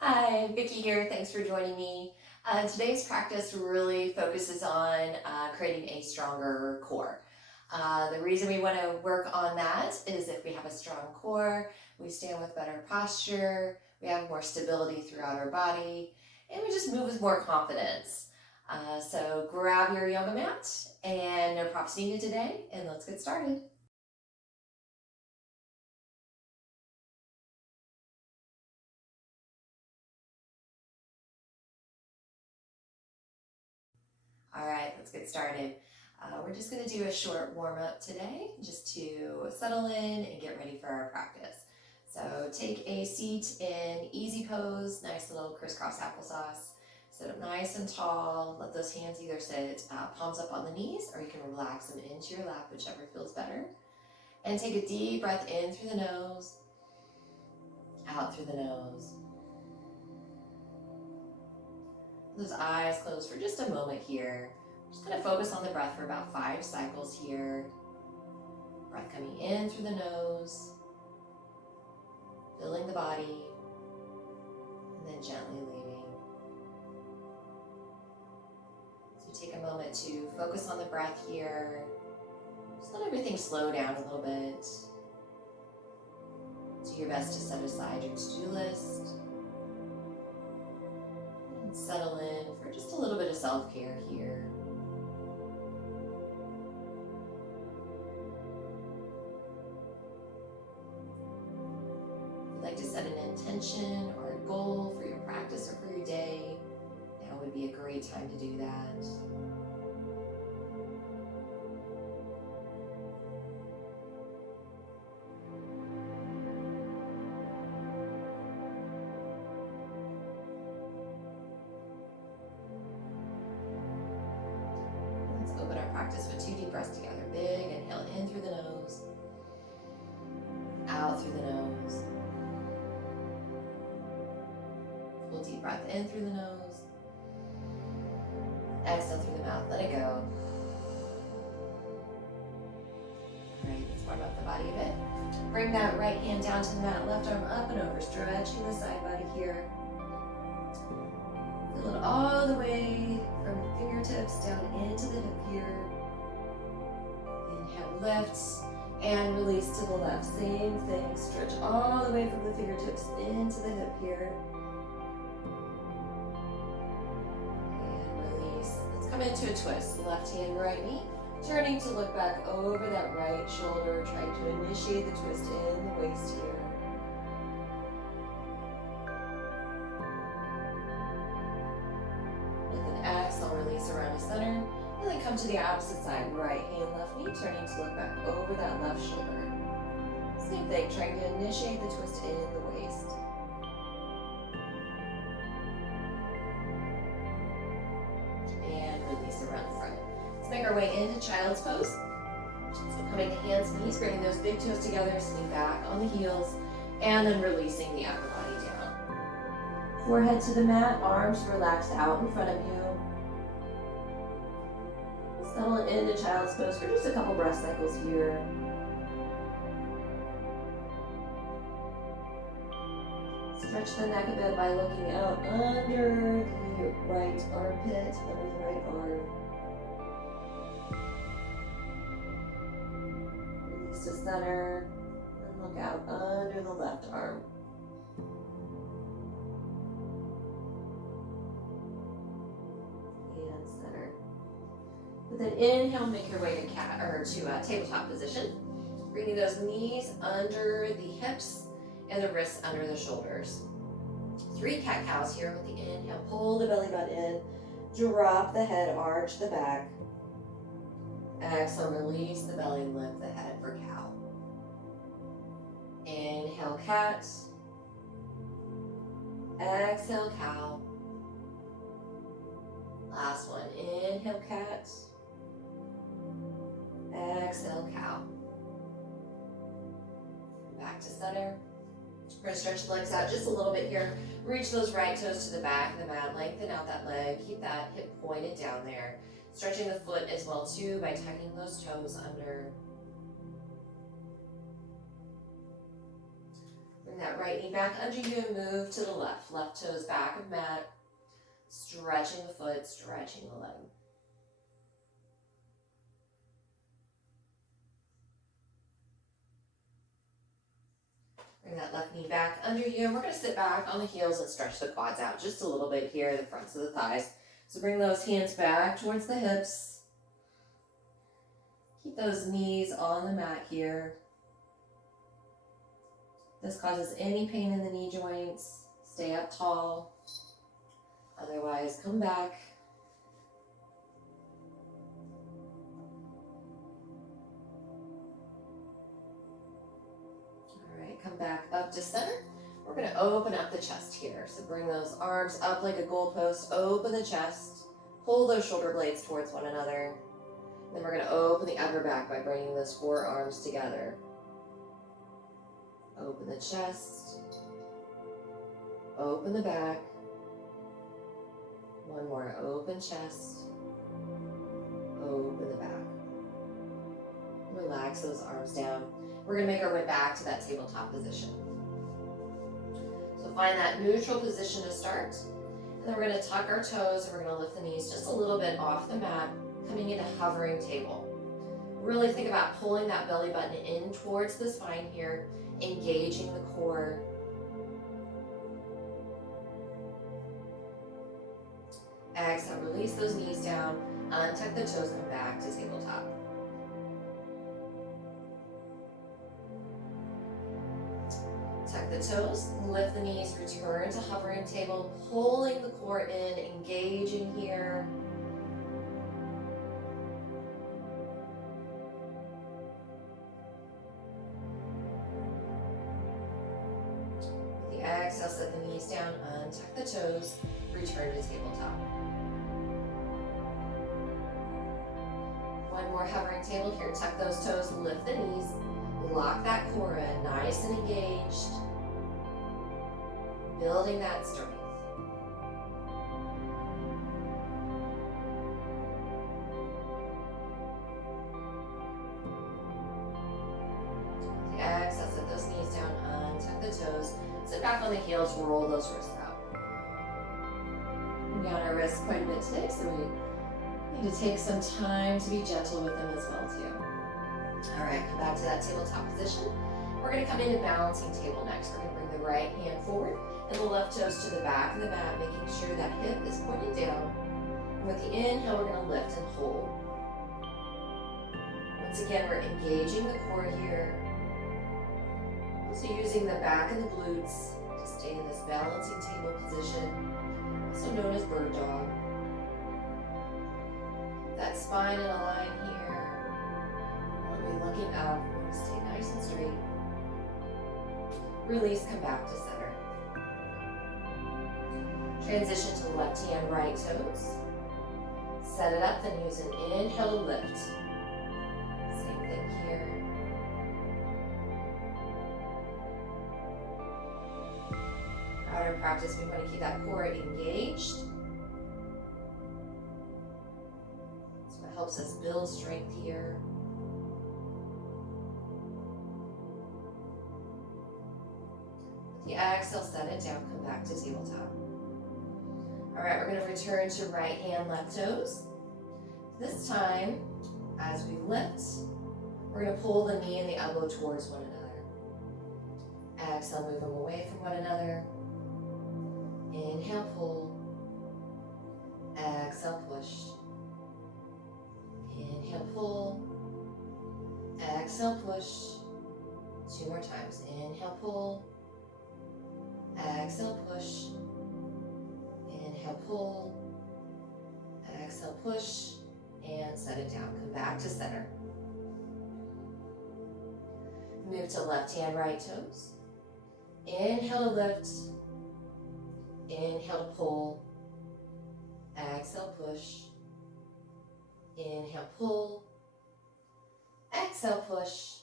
Hi, Vicki here. Thanks for joining me. Today's practice really focuses on creating a stronger core. The reason we want to work on that is if we have a strong core, we stand with better posture, we have more stability throughout our body, and we just move with more confidence. So grab your yoga mat and no props needed today, and let's get started. All right, let's get started. We're just going to do a short warm up today just to settle in and get ready for our practice. So take a seat in easy pose, nice little crisscross applesauce. Sit up nice and tall. Let those hands either sit palms up on the knees or you can relax them into your lap, whichever feels better. And take a deep breath in through the nose, out through the nose. Those eyes closed for just a moment here. Just kind of focus on the breath for about 5 cycles here. Breath coming in through the nose, filling the body, and then gently leaving. So take a moment to focus on the breath here. Just let everything slow down a little bit. Do your best to set aside your to-do list. And settle in for just a little bit of self-care here. If you'd like to set an intention or a goal for your practice or for your day, now would be a great time to do that. Practice with 2 deep breaths together. Big inhale in through the nose, out through the nose. Full deep breath in through the nose, exhale through the mouth. Let it go. All right, let's warm up the body a bit. Bring that right hand down to the mat, left arm up and over, stretching the side body here. Feel it all the way from the fingertips down into the hip here. Inhale, lift, and release to the left. Same thing, stretch all the way from the fingertips into the hip here. And release. Let's come into a twist. Left hand, right knee. Turning to look back over that right shoulder, trying to initiate the twist in the waist here. Exhale, release around the center, and then come to the opposite side. Right hand, left knee, turning to look back over that left shoulder. Same thing, trying to initiate the twist in the waist. And release around the front. Let's make our way into child's pose. So coming to hands, knees, bringing those big toes together, swing back on the heels, and then releasing the upper body down. Forehead to the mat, arms relaxed out in front of you. Settle into child's pose for just a couple breath cycles here. Stretch the neck a bit by looking out under the right armpit, under the right arm. Release to center, and look out under the left arm. And center. With an inhale, make your way to tabletop position. Bringing those knees under the hips and the wrists under the shoulders. 3 cat-cows here with the inhale. Pull the belly button in. Drop the head, arch the back. Exhale, release the belly, lift the head for cow. Inhale, cat. Exhale, cow. Last one. Inhale, cat. Exhale, cow. Back to center. We're going to stretch the legs out just a little bit here. Reach those right toes to the back of the mat. Lengthen out that leg. Keep that hip pointed down there. Stretching the foot as well too by tucking those toes under. Bring that that right knee back under you and move to the left. Left toes back of mat. Stretching the foot, stretching the leg. Bring that left knee back under you. We're going to sit back on the heels and stretch the quads out just a little bit here, the fronts of the thighs. So bring those hands back towards the hips. Keep those knees on the mat here. If this causes any pain in the knee joints, stay up tall. Otherwise, come back. All right, come back up to center. We're going to open up the chest here. So bring those arms up like a goalpost. Open the chest. Pull those shoulder blades towards one another. Then we're going to open the upper back by bringing those forearms together. Open the chest. Open the back. One more. Open chest. Open the back. Relax those arms down. We're going to make our way back to that tabletop position. So find that neutral position to start. And then we're going to tuck our toes and we're going to lift the knees just a little bit off the mat, coming into hovering table. Really think about pulling that belly button in towards the spine here, engaging the core. Exhale, release those knees down, untuck the toes, come back to tabletop. Tuck the toes, lift the knees, return to hovering table, pulling the core in, engaging here. With the exhale, set the knees down, untuck the toes, return to tabletop. One more hovering table here. Tuck those toes, lift the knees, lock that core in, nice and engaged. Building that strength. The exhale, set those knees down, untuck the toes, sit back on the heels, roll those wrists out. Bring down our wrists quite a bit today, so we need to take some time to be gentle with them as well too. All right, come back to that tabletop position. We're going to come into balancing table next. We're going to bring the right hand forward and the left toes to the back of the mat, making sure that hip is pointed down. And with the inhale, we're going to lift and hold. Once again, we're engaging the core here. Also using the back of the glutes to stay in this balancing table position, also known as bird dog. That spine in a line here. We'll be looking up. We're going to stay nice and straight. Release, come back to center. Transition to left hand, right toes. Set it up, then use an inhale to lift. Same thing here. Throughout our practice, we want to keep that core engaged. So it helps us build strength here. The exhale, set it down, come back to tabletop. All right, we're going to return to right hand, left toes. This time, as we lift, we're going to pull the knee and the elbow towards one another. Exhale, move them away from one another. Inhale, pull. Exhale, push. Inhale, pull. Exhale, push. 2 more times. Inhale, pull. Exhale, push. Inhale, pull. Exhale, push. And set it down. Come back to center. Move to left hand, right toes. Inhale to lift. Inhale to pull. Exhale, push. Inhale, pull. Exhale, push.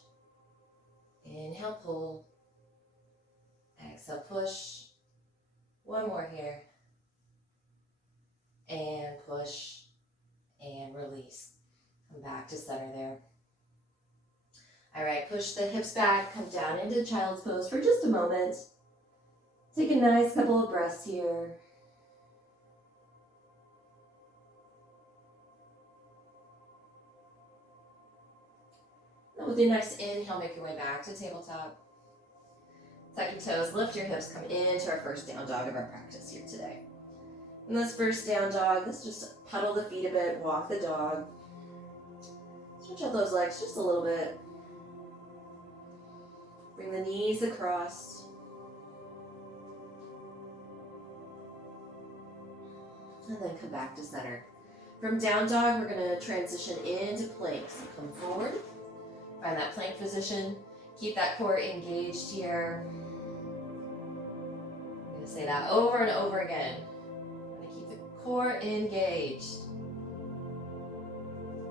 Inhale, pull. Exhale, push. One more here. And push. And release. Come back to center there. All right, push the hips back. Come down into child's pose for just a moment. Take a nice couple of breaths here. And with a nice inhale, make your way back to tabletop. Tuck your toes, lift your hips, come into our first down dog of our practice here today. In this first down dog, let's just pedal the feet a bit, walk the dog. Stretch out those legs just a little bit. Bring the knees across. And then come back to center. From down dog, we're going to transition into plank. So come forward, find that plank position. Keep that core engaged here. I'm going to say that over and over again. I'm going to keep the core engaged.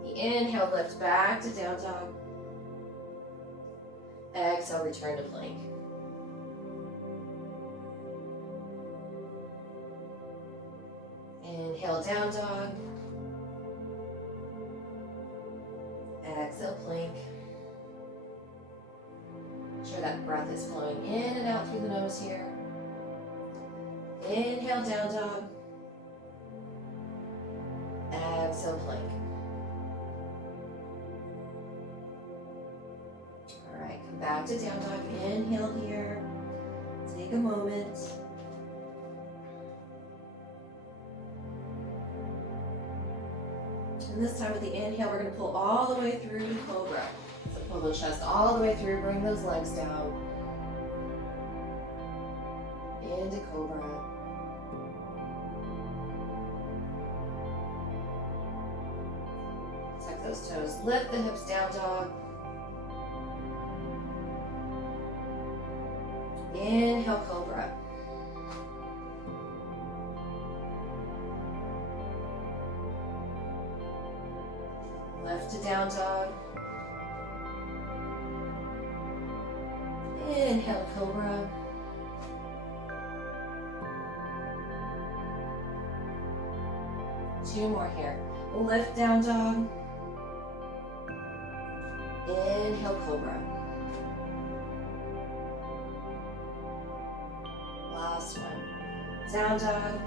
The inhale, lift back to down dog. Exhale, return to plank. Inhale, down dog. Exhale, plank. Make sure that breath is flowing in and out through the nose here. Inhale, down dog. Exhale, plank. All right, come back to down dog. Inhale here. Take a moment. And this time with the inhale, we're going to pull all the way through to Cobra. So pull the chest all the way through, bring those legs down. Into Cobra. Tuck those toes, lift the hips, down dog. Inhale, Cobra. Lift to down dog. Inhale, Cobra. Two more here. Lift, down dog. Inhale, Cobra. Last one. Down dog.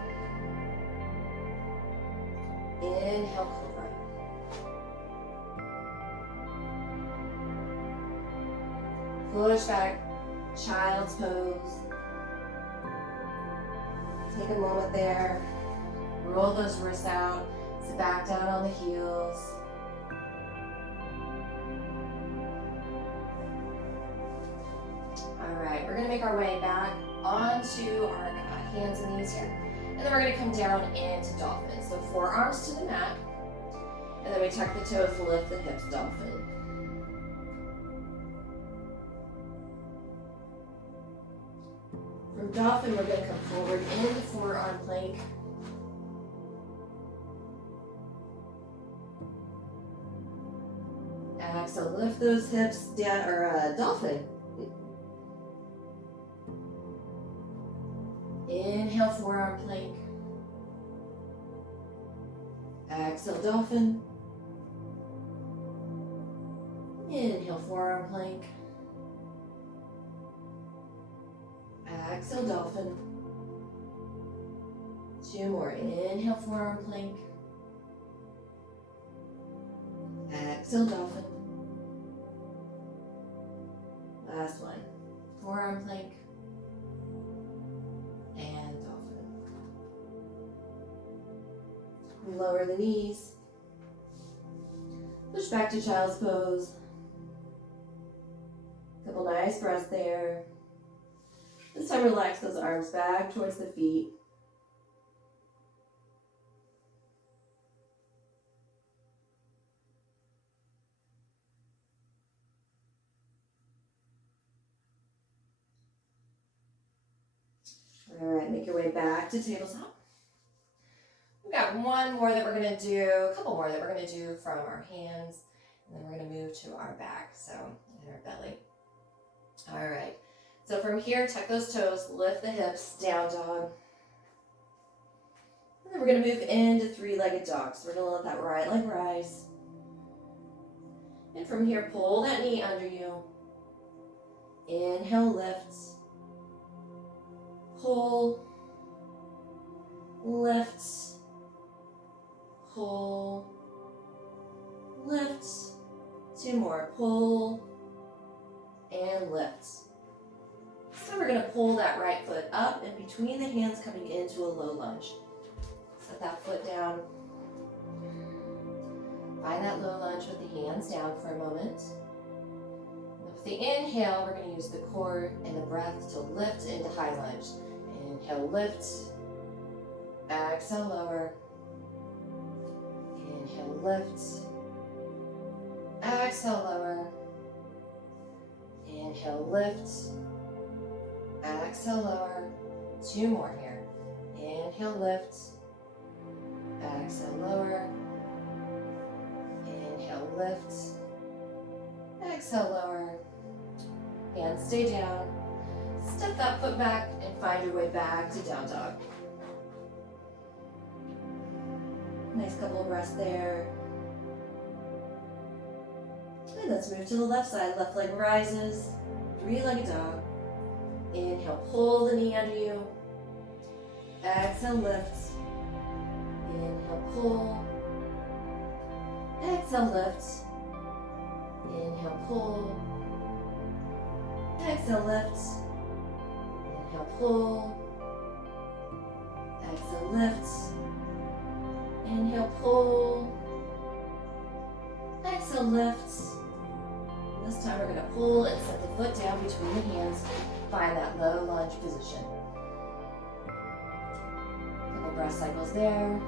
Inhale, Cobra. Push back, child's pose. Take a moment there. Roll those wrists out. Sit back down on the heels. All right, we're gonna make our way back onto our hands and knees here. And then we're gonna come down into Dolphin. So forearms to the mat. And then we tuck the toes, lift the hips, Dolphin. From Dolphin, we're going to come forward into forearm plank. Exhale, lift those hips down, or Dolphin. Inhale, forearm plank. Exhale, Dolphin. Inhale, forearm plank. Exhale, Dolphin. Two more. Inhale, forearm plank. Exhale, Dolphin. Last one. Forearm plank. And Dolphin. Lower the knees. Push back to child's pose. Couple nice breaths there. This time relax those arms back towards the feet. All right, make your way back to tabletop. We've got one more that we're going to do, a couple more that we're going to do from our hands, and then we're going to move to our back, so in our belly. All right. So from here, tuck those toes, lift the hips, down dog. And then we're going to move into three-legged dog. So we're going to let that right leg rise. And from here, pull that knee under you. Inhale, lift. pull, lift, pull, lift. 2 more, pull, and lift. So we're going to pull that right foot up and between the hands coming into a low lunge. Set that foot down. Find that low lunge with the hands down for a moment. With the inhale, we're going to use the core and the breath to lift into high lunge. Inhale, lift. Exhale, lower. Inhale, lift. Exhale, lower. Inhale, lift. Exhale, lower. 2 more here. Inhale, lift. Exhale, lower. Inhale, lift. Exhale, lower. Hands stay down. Step that foot back and find your way back to down dog. Nice couple of breaths there. And let's move to the left side. Left leg rises. 3-legged dog. Inhale, pull the knee under you. Exhale, lift. Inhale, pull. Exhale, lift. Inhale, pull. Exhale, lift. Inhale, pull. Exhale, lift. Inhale, pull. Exhale, lift. This time we're going to pull and set the foot down between the hands. Find that low lunge position. Couple breath cycles there.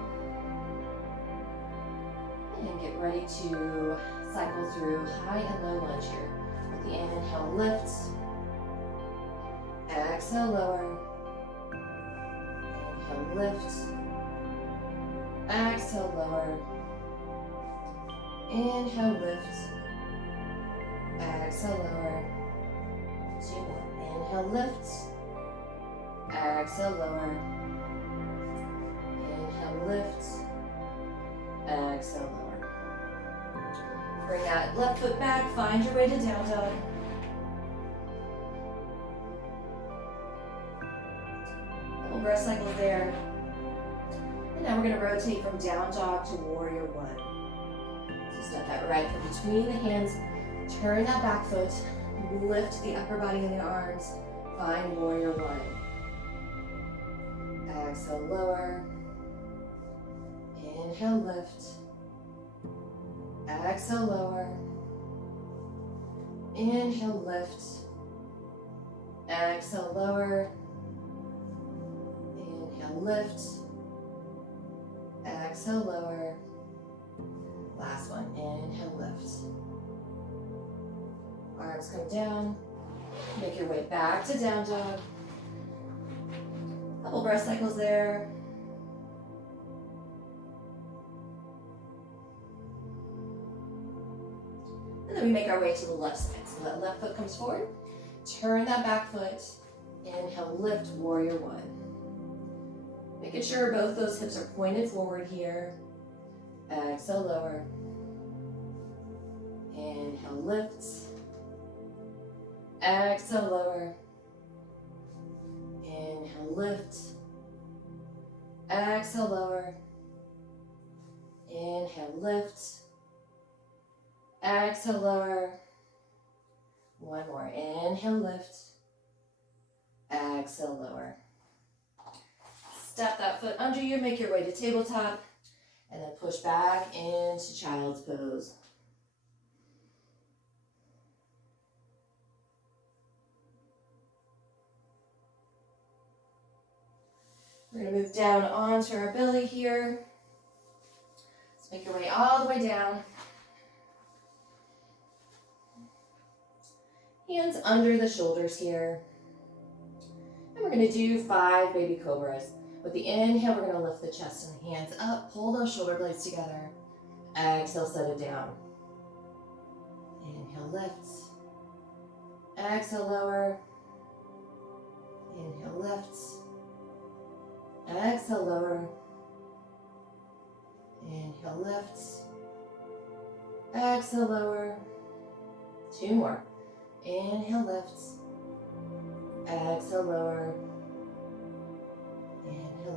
And get ready to cycle through high and low lunge here. With the inhale, lift. Exhale, lower. Inhale, lift. Exhale, lower. Inhale, lift. Exhale, lower. 2 more. Inhale, lift. Exhale, lower. Inhale, lift. Exhale, lower. Bring that left foot back. Find your way to down dog. Couple breath cycles there. And now we're going to rotate from down dog to warrior 1. So step that right foot between the hands. Turn that back foot. Lift the upper body and the arms. Find warrior 1. Exhale, lower. Inhale, lift. Exhale, lower. Inhale, lift. Exhale, lower. Inhale, lift. Exhale, lower. Last one. Inhale, lift. Arms come down. Make your way back to down dog. Couple breath cycles there. And then we make our way to the left side. So that left foot comes forward. Turn that back foot. Inhale, lift, warrior 1. Making sure both those hips are pointed forward here. Exhale, lower. Inhale, lift. Exhale, lower. Inhale, lift. Exhale, lower. Inhale, lift. Exhale, lower. 1 more. Inhale, lift. Exhale, lower. Step that foot under you, make your way to tabletop, and then push back into child's pose. We're going to move down onto our belly here. Let's make your way all the way down. Hands under the shoulders here. And we're going to do 5 baby cobras. With the inhale, we're going to lift the chest and the hands up. Pull those shoulder blades together. Exhale, set it down. Inhale, lift. Exhale, lower. Inhale, lift. Exhale, lower. Inhale, lift. Exhale, lower. 2 more. Inhale, lift. Exhale, lower.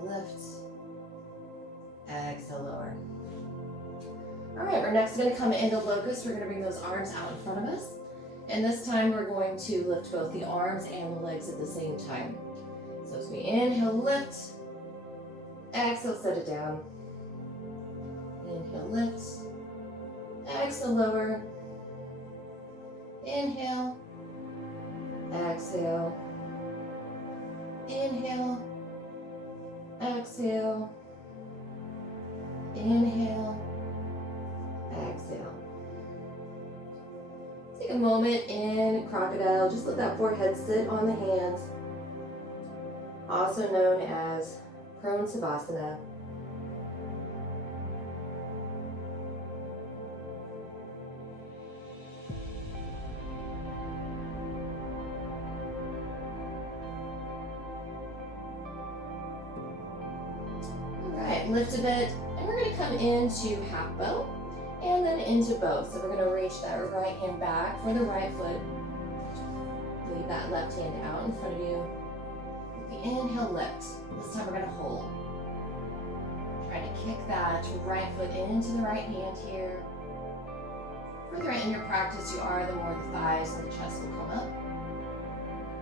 Inhale, lift. Exhale, lower. All right, we're next going to come into locust. We're going to bring those arms out in front of us. And this time we're going to lift both the arms and the legs at the same time. So as we inhale, lift. Exhale, set it down. Inhale, lift. Exhale, lower. Inhale. Exhale. Inhale. Exhale. Inhale. Exhale. Take a moment in crocodile. Just let that forehead sit on the hands. Also known as prone savasana. Lift a bit, and we're going to come into half bow and then into bow. So we're going to reach that right hand back for the right foot. Leave that left hand out in front of you. With the inhale, lift. This time we're going to hold. Try to kick that right foot into the right hand here. Further in your practice you are, the more the thighs and the chest will come up.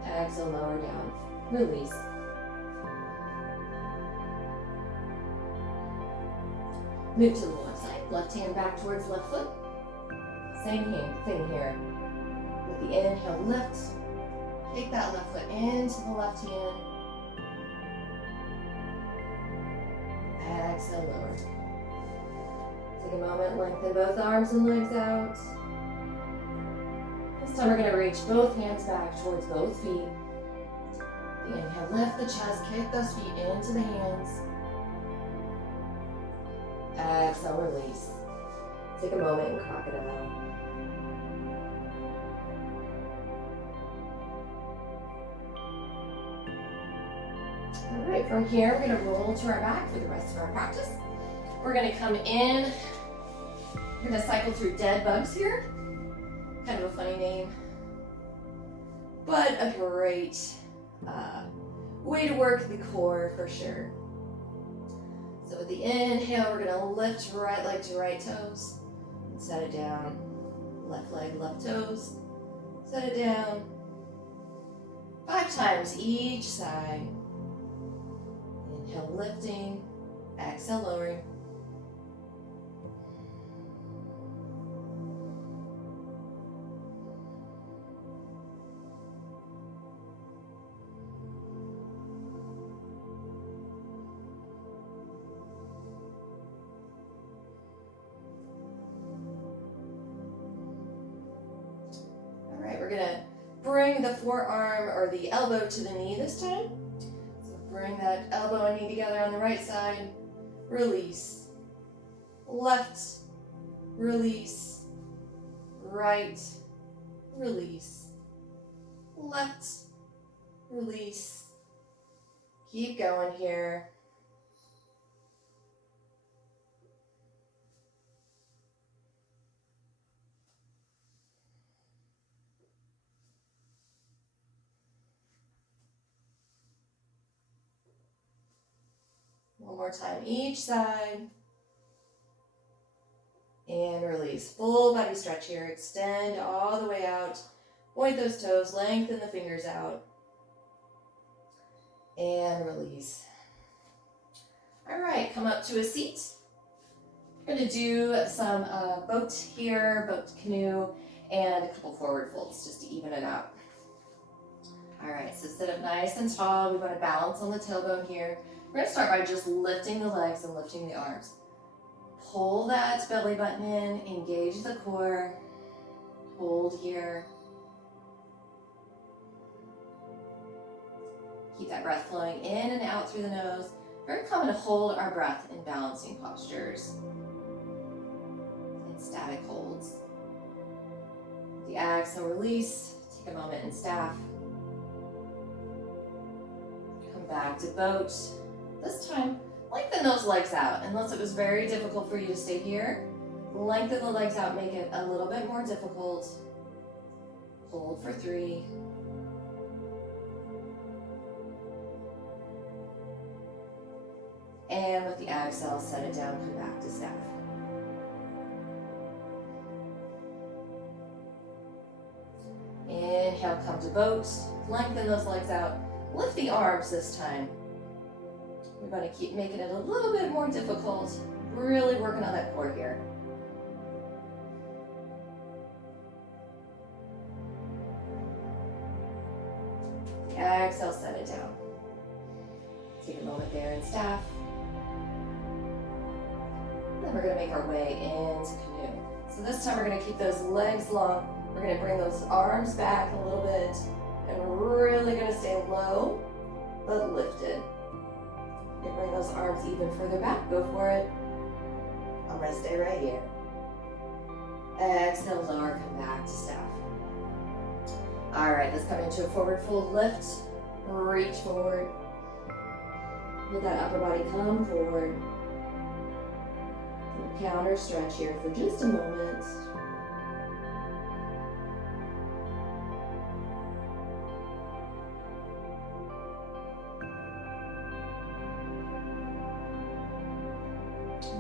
Exhale, lower down. Release. Move to the left side, left hand back towards left foot. Same thing here. With the inhale, lift. Take that left foot into the left hand. Exhale, lower. Take a moment, lengthen both arms and legs out. This time we're going to reach both hands back towards both feet. The inhale, lift the chest, kick those feet into the hands. Exhale, release. Take a moment in crocodile. All right, from here, we're going to roll to our back for the rest of our practice. We're going to come in. We're going to cycle through dead bugs here. Kind of a funny name, but a great way to work the core for sure. So with the inhale, we're going to lift right leg to right toes and set it down. Left leg, left toes, set it down. 5 times each side. Inhale, lifting. Exhale, lowering. Bring the forearm or the elbow to the knee this time. So bring that elbow and knee together on the right side. Release. Left. Release. Right. Release. Left. Release. Keep going here. One more time each side. And release. Full body stretch here. Extend all the way out. Point those toes. Lengthen the fingers out. And release. All right, come up to a seat. We're going to do some boat here, boat canoe, and a couple forward folds just to even it out. All right, so sit up nice and tall. We want to balance on the tailbone here. We're going to start by just lifting the legs and lifting the arms. Pull that belly button in, engage the core, hold here. Keep that breath flowing in and out through the nose. Very common to hold our breath in balancing postures and static holds. The exhale, release. Take a moment in staff. Come back to boat. This time, lengthen those legs out. Unless it was very difficult for you to stay here, lengthen the legs out, make it a little bit more difficult. Hold for 3. And with the exhale, set it down, come back to staff. Inhale, come to boat. Lengthen those legs out. Lift the arms this time. We're going to keep making it a little bit more difficult. Really working on that core here. Exhale, set it down. Take a moment there in staff. Then we're going to make our way into canoe. So this time we're going to keep those legs long. We're going to bring those arms back a little bit. And we're really going to stay low, but lifted. You can bring those arms even further back. Go for it. I'm going to stay right here. Exhale, lower, come back to staff. All right, let's come into a forward fold lift. Reach forward. Let that upper body come forward. Counter stretch here for just a moment.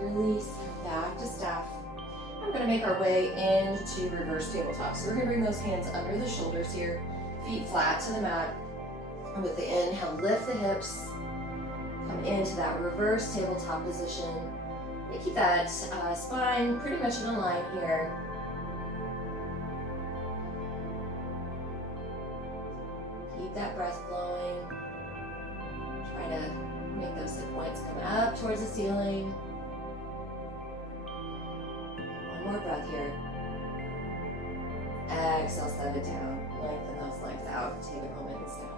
Release, come back to staff. We're going to make our way into reverse tabletop. So we're going to bring those hands under the shoulders here, feet flat to the mat. And with the inhale, lift the hips, come into that reverse tabletop position. And keep that spine pretty much in a line here. Keep that breath flowing. Try to make those hip points come up towards the ceiling. One more breath here. Exhale, set it down. Lengthen those legs out. Take a moment and staff.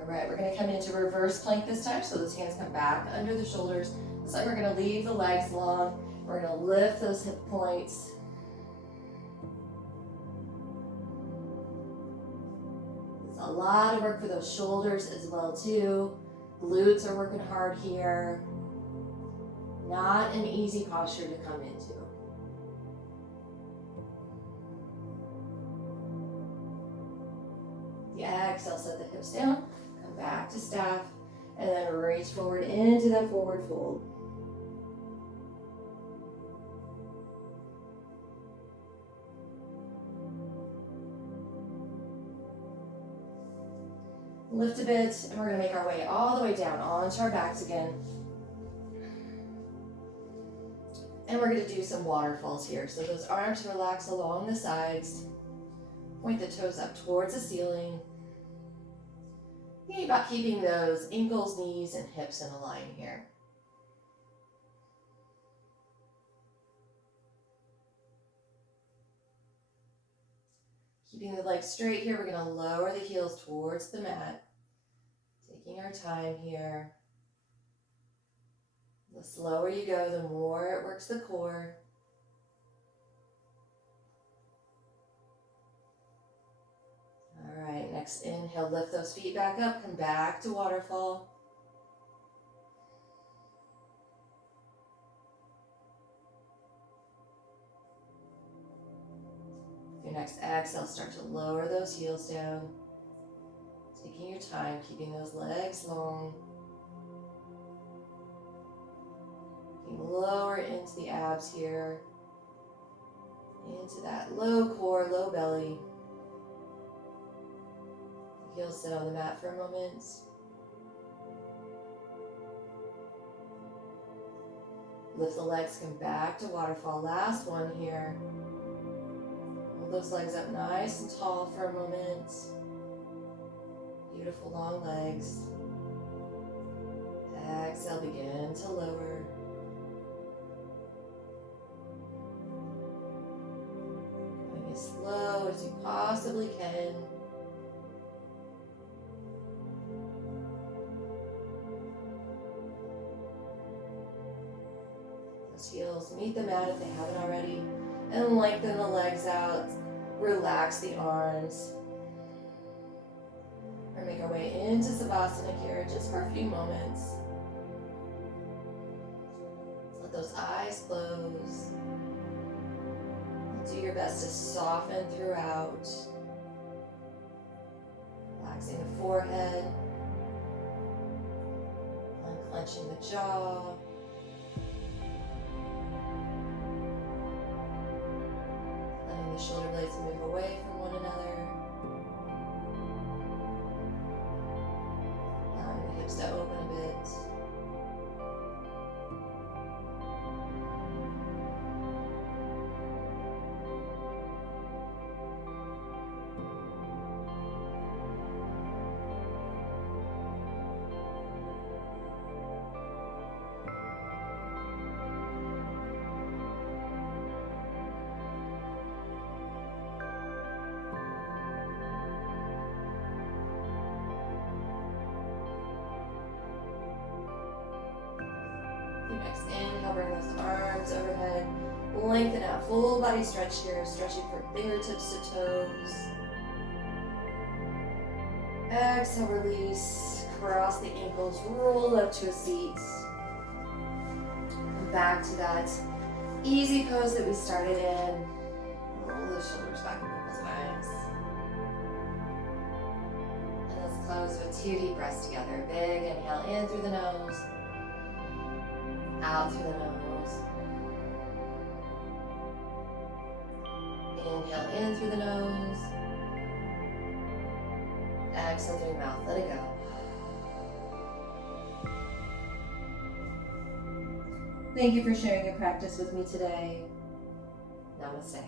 All right, we're going to come into reverse plank this time. So those hands come back under the shoulders. This time we're going to leave the legs long. We're going to lift those hip points. It's a lot of work for those shoulders as well too. Glutes are working hard here. Not an easy posture to come into. The exhale, set the hips down. Come back to staff. And then reach forward into that forward fold. Lift a bit, and we're going to make our way all the way down onto our backs again. And we're going to do some waterfalls here. So those arms relax along the sides. Point the toes up towards the ceiling. Think about keeping those ankles, knees, and hips in a line here. Keeping the legs straight here, we're going to lower the heels towards the mat. Taking our time here. The slower you go, the more it works the core. All right, next inhale, lift those feet back up, come back to waterfall. Your next exhale, start to lower those heels down. Taking your time, keeping those legs long. Lower into the abs here. Into that low core, low belly. Heels sit on the mat for a moment. Lift the legs, come back to waterfall. Last one here. Hold those legs up nice and tall for a moment. Beautiful long legs. Exhale, begin to lower. Going as slow as you possibly can. Those heels meet the mat if they haven't already. And lengthen the legs out. Relax the arms. We're going to make our way into Savasana here just for a few moments. Let those eyes close. Do your best to soften throughout. Relax Relaxing the forehead, unclenching the jaw. Letting the shoulder blades move away from one another. Allowing the hips to open a bit. Next inhale, bring those arms overhead. Lengthen out, full body stretch here, stretching from fingertips to toes. Exhale, release, cross the ankles, roll up to a seat. And back to that easy pose that we started in. Roll the shoulders back and spines. And let's close with 2 deep breaths together. Big inhale in through the nose. Out through the nose. Inhale in through the nose. Exhale through the mouth. Let it go. Thank you for sharing your practice with me today. Namaste.